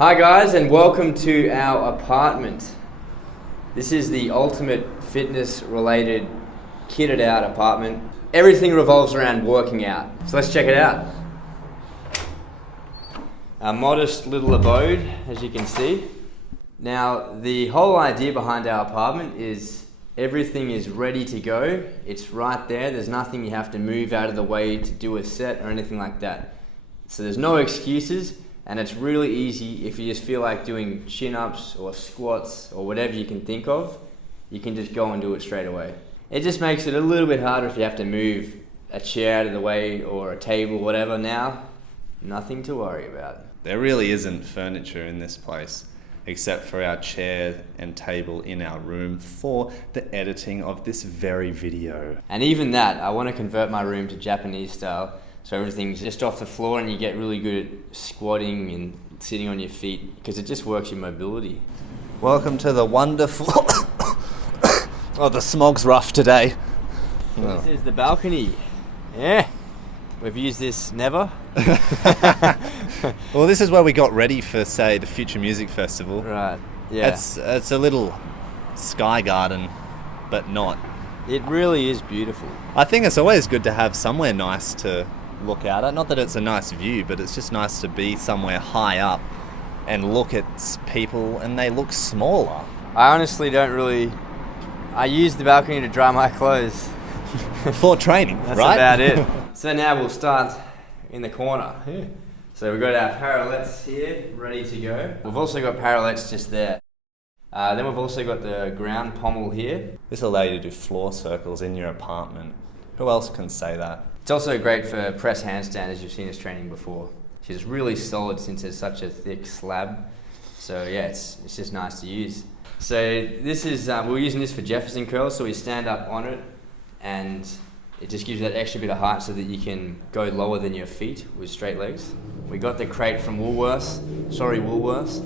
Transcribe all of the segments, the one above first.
Hi guys, and welcome to our apartment. This is the ultimate fitness related kitted out apartment. Everything revolves around working out. So let's check it out. A modest little abode, as you can see. Now, the whole idea behind our apartment is everything is ready to go. It's right there. There's nothing you have to move out of the way to do a set or anything like that. So there's no excuses. And it's really easy if you just feel like doing chin-ups or squats or whatever you can think of, you can just go and do it straight away. It just makes it a little bit harder if you have to move a chair out of the way or a table, whatever. Now, nothing to worry about. There really isn't furniture in this place, except for our chair and table in our room for the editing of this very video. And even that, I want to convert my room to Japanese style. So everything's just off the floor and you get really good at squatting and sitting on your feet because it just works your mobility. Welcome to the wonderful... Oh, the smog's rough today. So this is the balcony. Yeah. We've used this never. Well, this is where we got ready for, say, the Future Music Festival. Right, yeah. It's a little sky garden, but not. It really is beautiful. I think it's always good to have somewhere nice to look out at. Not that it's a nice view, but it's just nice to be somewhere high up and look at people and they look smaller. I honestly don't really... I use the balcony to dry my clothes. For training, That's right? about it. So now we'll start in the corner. Yeah. So we've got our parallettes here, ready to go. We've also got parallettes just there. Then we've also got the ground pommel here. This will allow you to do floor circles in your apartment. Who else can say that? It's also great for press handstand, as you've seen us training before. She's really solid since it's such a thick slab. So yeah, it's just nice to use. So this is, we're using this for Jefferson curls, so we stand up on it and it just gives you that extra bit of height so that you can go lower than your feet with straight legs. We got the crate from Woolworths. Sorry, Woolworths.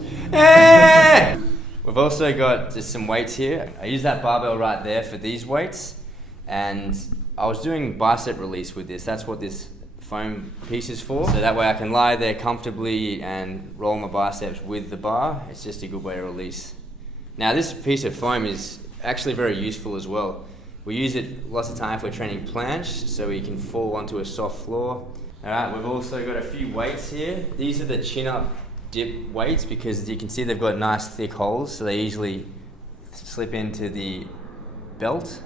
We've also got just some weights here. I use that barbell right there for these weights. And I was doing bicep release with this. That's what this foam piece is for. So that way I can lie there comfortably and roll my biceps with the bar. It's just a good way to release. Now this piece of foam is actually very useful as well. We use it lots of time if we're training planche, so we can fall onto a soft floor. All right, we've also got a few weights here. These are the chin-up dip weights because you can see they've got nice thick holes, so they easily slip into the belt.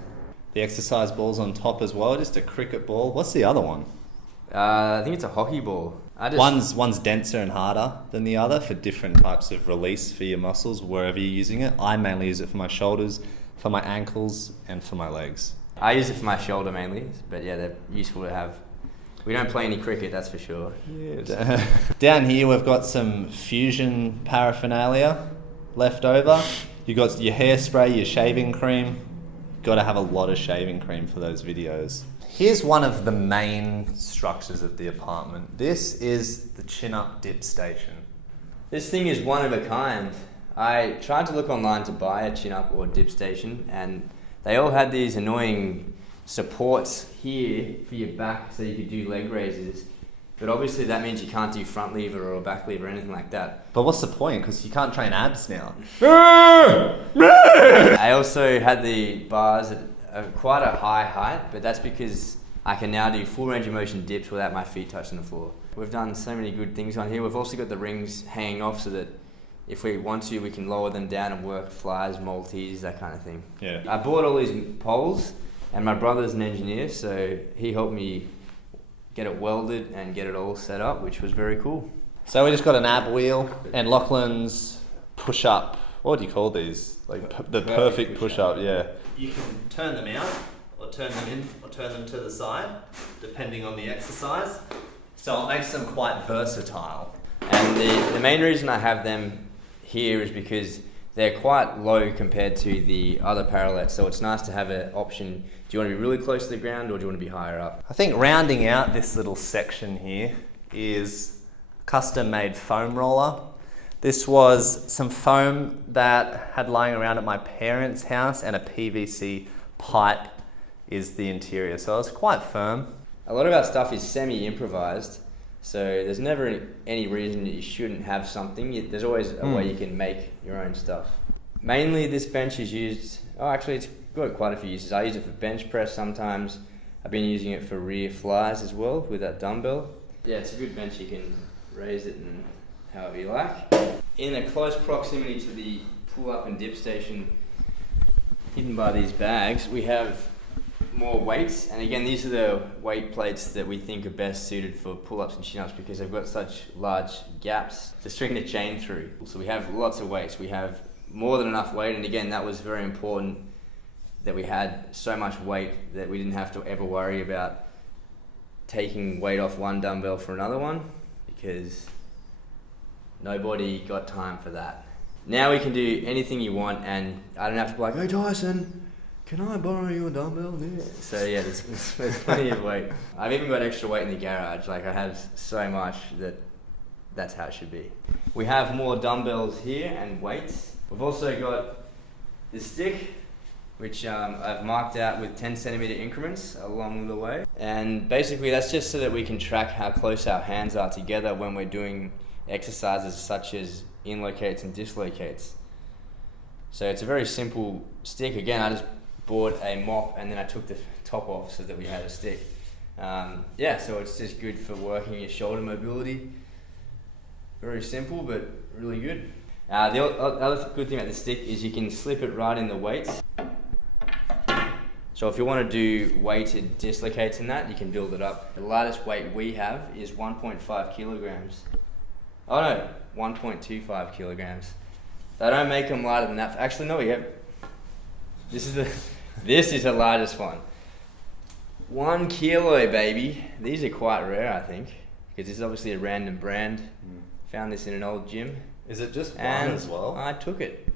The exercise ball's on top as well, just a cricket ball. What's the other one? I think it's a hockey ball. One's denser and harder than the other for different types of release for your muscles, wherever you're using it. I mainly use it for my shoulders, for my ankles, and for my legs. I use it for my shoulder mainly, but yeah, they're useful to have. We don't play any cricket, that's for sure. Yeah. Down here we've got some fusion paraphernalia left over. You've got your hairspray, your shaving cream. Got to have a lot of shaving cream for those videos. Here's one of the main structures of the apartment. This is the chin-up dip station. This thing is one of a kind. I tried to look online to buy a chin-up or dip station, and they all had these annoying supports here for your back so you could do leg raises. But obviously that means you can't do front lever or back lever or anything like that. But what's the point? Because you can't train abs now. I also had the bars at quite a high height, but that's because I can now do full range of motion dips without my feet touching the floor. We've done so many good things on here. We've also got the rings hanging off so that if we want to, we can lower them down and work flies, multis, that kind of thing. Yeah. I bought all these poles, and my brother's an engineer, so he helped me get it welded and get it all set up, which was very cool. So we just got an ab wheel and Lachlan's push-up. What do you call these? Like the perfect push-up, yeah. You can turn them out, or turn them in, or turn them to the side, depending on the exercise. So it makes them quite versatile. And the main reason I have them here is because they're quite low compared to the other parallettes, so it's nice to have an option. Do you want to be really close to the ground or do you want to be higher up? I think rounding out this little section here is custom-made foam roller. This was some foam that had lying around at my parents' house, and a PVC pipe is the interior, so it's quite firm. A lot of our stuff is semi-improvised. So there's never any reason that you shouldn't have something. There's always a way you can make your own stuff. Mainly this bench is used, it's got quite a few uses. I use it for bench press sometimes. I've been using it for rear flies as well with that dumbbell. Yeah, it's a good bench. You can raise it and however you like. In a close proximity to the pull-up and dip station, hidden by these bags, we have more weights. And again, these are the weight plates that we think are best suited for pull-ups and chin-ups because they've got such large gaps to string the chain through. So we have lots of weights. We have more than enough weight, and again, that was very important that we had so much weight that we didn't have to ever worry about taking weight off one dumbbell for another one because nobody got time for that. Now we can do anything you want, and I don't have to be like, hey Tyson, can I borrow your dumbbell? Yeah. So yeah, there's plenty of weight. I've even got extra weight in the garage. Like I have so much that's how it should be. We have more dumbbells here and weights. We've also got the stick, which I've marked out with 10 centimeter increments along the way. And basically that's just so that we can track how close our hands are together when we're doing exercises such as inlocates and dislocates. So it's a very simple stick. Again, I just bought a mop and then I took the top off so that we had a stick. So it's just good for working your shoulder mobility. Very simple, but really good. The other good thing about the stick is you can slip it right in the weights. So if you want to do weighted dislocates and that, you can build it up. The lightest weight we have is 1.5 kilograms. Oh no, 1.25 kilograms. They don't make them lighter than that. Actually, no, we have. This is the largest one. 1 kilo, baby. These are quite rare, I think, because this is obviously a random brand. Found this in an old gym. Is it just one and as well? I took it.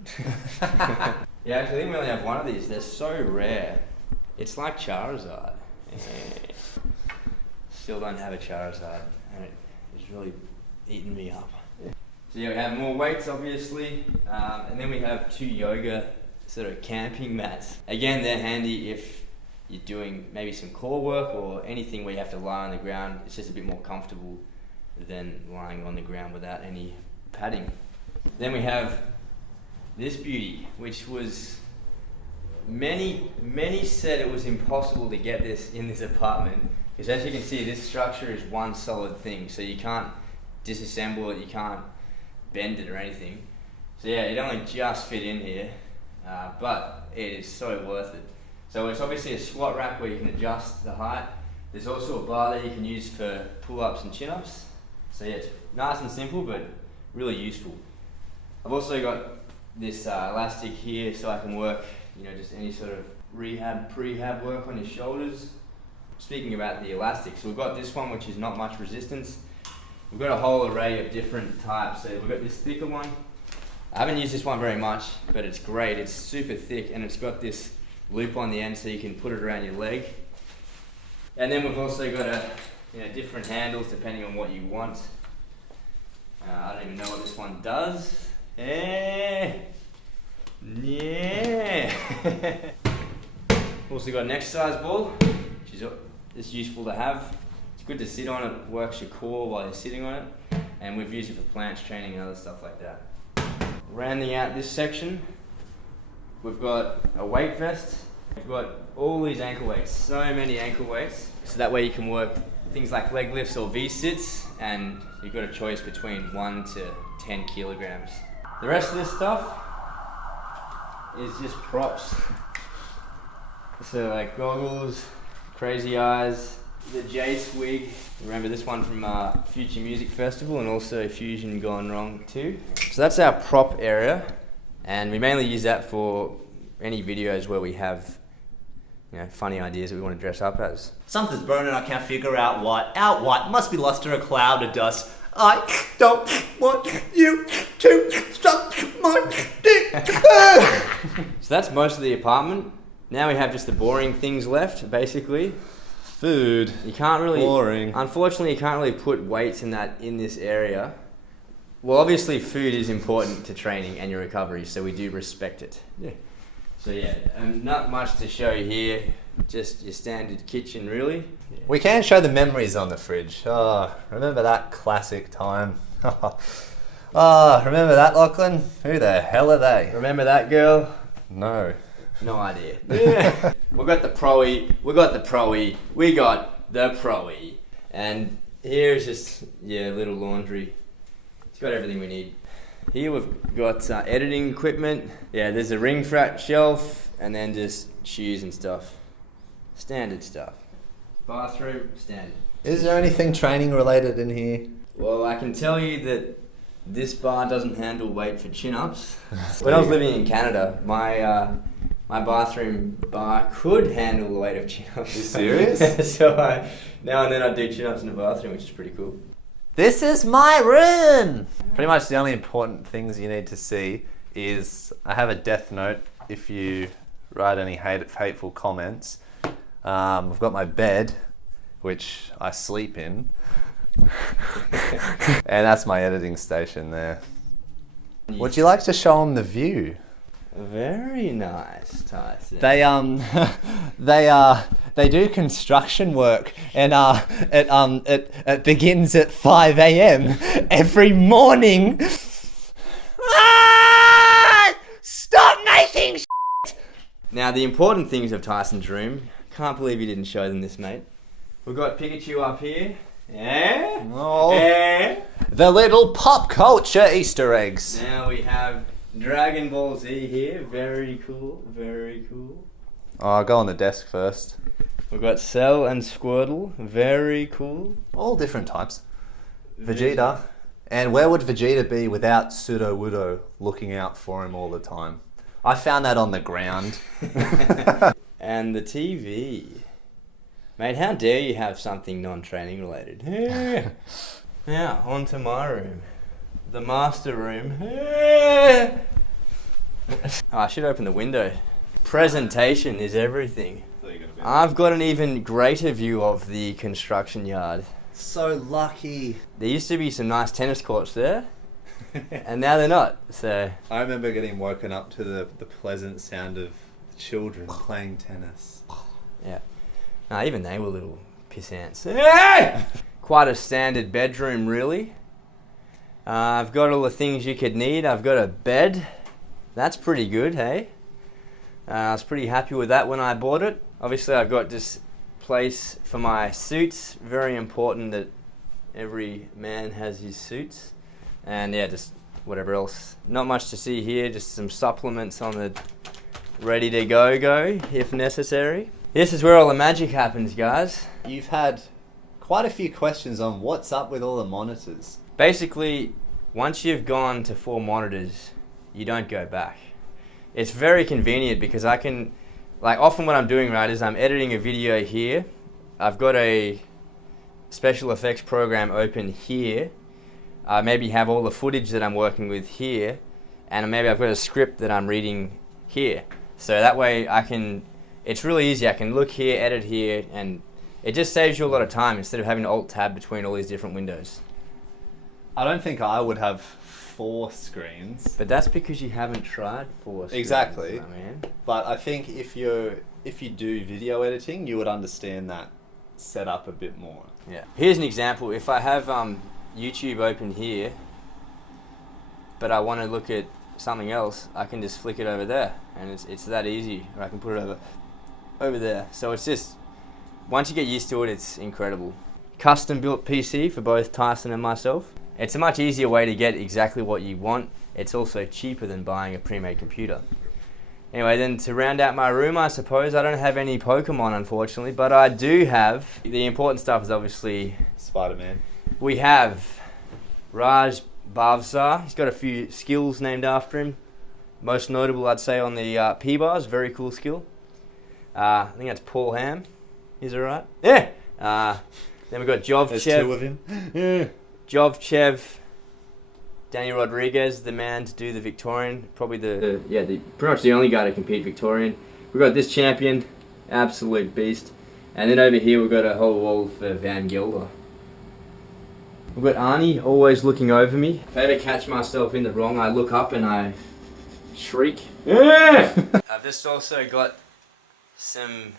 Yeah, actually, I think we only have one of these. They're so rare. It's like Charizard. Still don't have a Charizard, and it's really eating me up. So yeah, we have more weights, obviously, and then we have 2 yoga sort of camping mats. Again, they're handy if you're doing maybe some core work or anything where you have to lie on the ground. It's just a bit more comfortable than lying on the ground without any padding. Then we have this beauty, which was many said it was impossible to get this in this apartment because as you can see, this structure is one solid thing, so you can't disassemble it, you can't bend it or anything. So yeah, it only just fit in here, but it is so worth it. So it's obviously a squat rack where you can adjust the height. There's also a bar that you can use for pull-ups and chin-ups. So yeah, it's nice and simple, but really useful. I've also got this elastic here so I can work, just any sort of prehab work on your shoulders. Speaking about the elastics, so we've got this one which is not much resistance. We've got a whole array of different types. So we've got this thicker one. I haven't used this one very much, but it's great. It's super thick and it's got this loop on the end so you can put it around your leg. And then we've also got different handles depending on what you want. I don't even know what this one does. Yeah. Also got an exercise ball, which is just useful to have. It's good to sit on it, works your core while you're sitting on it, and we've used it for planche training and other stuff like that. Rounding out this section, we've got a weight vest. We've got all these ankle weights, so many ankle weights, so that way you can work things like leg lifts or V-sits, and you've got a choice between 1 to 10 kilograms. The rest of this stuff is just props. So like goggles, crazy eyes, the Jace wig. Remember this one from Future Music Festival, and also Fusion Gone Wrong too. So that's our prop area, and we mainly use that for any videos where we have funny ideas that we want to dress up as. Something's burning, I can't figure out what. Out what? Must be lost in a cloud of dust. I don't want you to suck my dick. So that's most of the apartment. Now we have just the boring things left, basically. Food. You can't really... Boring. Unfortunately, you can't really put weights in this area. Well, obviously food is important to training and your recovery, so we do respect it. Yeah. So yeah, not much to show here. Just your standard kitchen, really. We can show the memories on the fridge. Oh, remember that classic time? Oh, remember that, Lachlan? Who the hell are they? Remember that girl? No. No idea. Yeah. We got the Pro-E, we got the Pro-E, we got the Pro-E. And here's just, little laundry. It's got everything we need. Here we've got editing equipment. Yeah, there's a ring frat shelf, and then just shoes and stuff. Standard stuff. Bathroom, standard. Is there anything training related in here? Well, I can tell you that this bar doesn't handle weight for chin-ups. When I was living in Canada, my bathroom bar could handle the weight of chin-ups. Are you serious? So now and then I do chin-ups in the bathroom, which is pretty cool. This is my room! Pretty much the only important things you need to see is I have a death note if you write any hateful comments. We've got my bed, which I sleep in. And that's my editing station there. Would you like to show them the view? Very nice, Tyson. They do construction work, and it begins at 5 a.m. every morning. Stop making shit! Now the important things of Tyson's room. Can't believe you didn't show them this, mate. We've got Pikachu up here. Yeah. Oh. Yeah. The little pop culture Easter eggs. Now we have Dragon Ball Z here. Very cool. Very cool. Oh, I'll go on the desk first. We've got Cell and Squirtle. Very cool. All different types. Vegeta. And where would Vegeta be without Sudowoodo looking out for him all the time? I found that on the ground. And the TV. Mate, how dare you have something non-training related? Yeah. Now, on to my room. The master room. Yeah. Oh, I should open the window. Presentation is everything. I've got an even greater view of the construction yard. So lucky. There used to be some nice tennis courts there, and now they're not. So I remember getting woken up to the pleasant sound of children playing tennis. yeah, no, even they were little piss ants. Hey! Quite a standard bedroom, really. I've got all the things you could need. I've got a bed. That's pretty good, hey? I was pretty happy with that when I bought it. Obviously, I've got this place for my suits. Very important that every man has his suits. And yeah, just whatever else. Not much to see here, just some supplements on the ready to go if necessary. This is where all the magic happens, guys. You've had quite a few questions on what's up with all the monitors. Basically, once you've gone to 4 monitors, you don't go back. It's very convenient because I can, like often what I'm doing right is I'm editing a video here. I've got a special effects program open here. Maybe have all the footage that I'm working with here, and maybe I've got a script that I'm reading here. So that way it's really easy. I can look here, edit here, and it just saves you a lot of time instead of having to alt-tab between all these different windows. I don't think I would have 4 screens. But that's because you haven't tried 4 screens. Exactly. My man. But I think if you do video editing, you would understand that setup a bit more. Yeah. Here's an example. If I have YouTube open here, but I want to look at something else, I can just flick it over there, and it's that easy. Or I can put it over there. So it's just, once you get used to it, it's incredible. Custom built PC for both Tyson and myself. It's a much easier way to get exactly what you want. It's also cheaper than buying a pre-made computer. Anyway, then to round out my room, I suppose, I don't have any Pokemon, unfortunately, but I do have, the important stuff is obviously Spider-Man. We have Raj Bhavsar. He's got a few skills named after him. Most notable, I'd say, on the P-bars. Very cool skill. I think that's Paul Ham. Is it right? Yeah. Then we've got Jovchev. There's 2 of him. Yeah. Jovchev. Danny Rodriguez, the man to do the Victorian. Probably pretty much the only guy to compete Victorian. We've got this champion. Absolute beast. And then over here we've got a whole wall for Van Gelder. We've got Arnie always looking over me. If I ever catch myself in the wrong, I look up and I Shriek. Yeah! I've just also got some,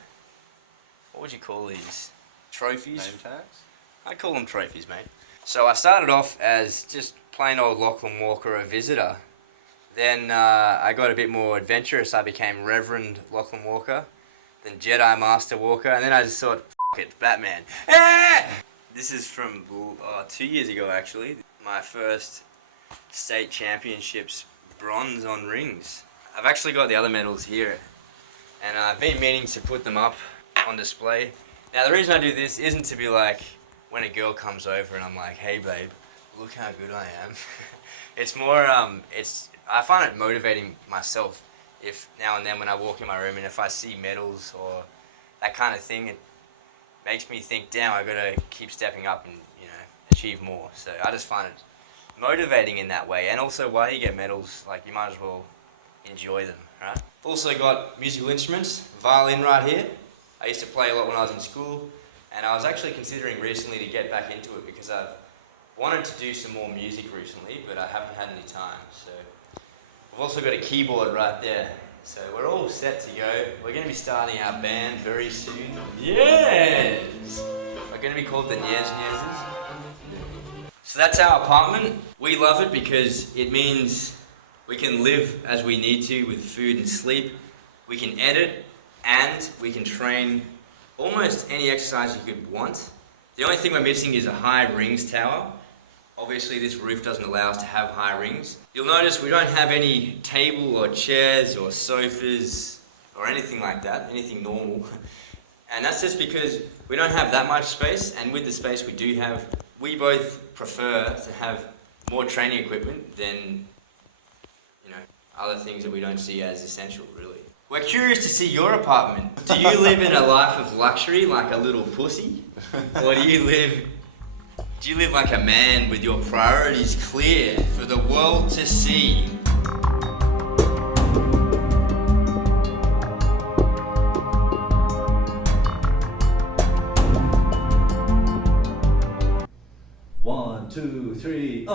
what would you call these? Trophies? Name tags? I call them trophies, mate. So I started off as just plain old Lachlan Walker, a visitor. Then I got a bit more adventurous. I became Reverend Lachlan Walker, then Jedi Master Walker, and then I just thought, F it, Batman. Ah! This is from 2 years ago, actually. My first state championships, bronze on rings. I've actually got the other medals here, and I've been meaning to put them up on display. Now, the reason I do this isn't to be like, when a girl comes over and I'm like, hey babe, look how good I am. It's more, I find it motivating myself if now and then when I walk in my room and if I see medals or that kind of thing, it makes me think, damn, I gotta keep stepping up and, you know, achieve more. So I just find it motivating in that way. And also, while you get medals, like, you might as well enjoy them, right? Also got musical instruments, violin right here. I used to play a lot when I was in school, and I was actually considering recently to get back into it because I've wanted to do some more music recently, but I haven't had any time. So I've also got a keyboard right there. So we're all set to go. We're going to be starting our band very soon. Yes! We're going to be called the Nyes Nyeses. So that's our apartment. We love it because it means we can live as we need to with food and sleep. We can edit and we can train almost any exercise you could want. The only thing we're missing is a high rings tower. Obviously this roof doesn't allow us to have high rings. You'll notice we don't have any table or chairs or sofas or anything like that, anything normal. And that's just because we don't have that much space, and with the space we do have, we both prefer to have more training equipment than, you know, other things that we don't see as essential, really. We're curious to see your apartment. Do you live in a life of luxury like a little pussy? Or do you live like a man with your priorities clear for the world to see? One, two, three,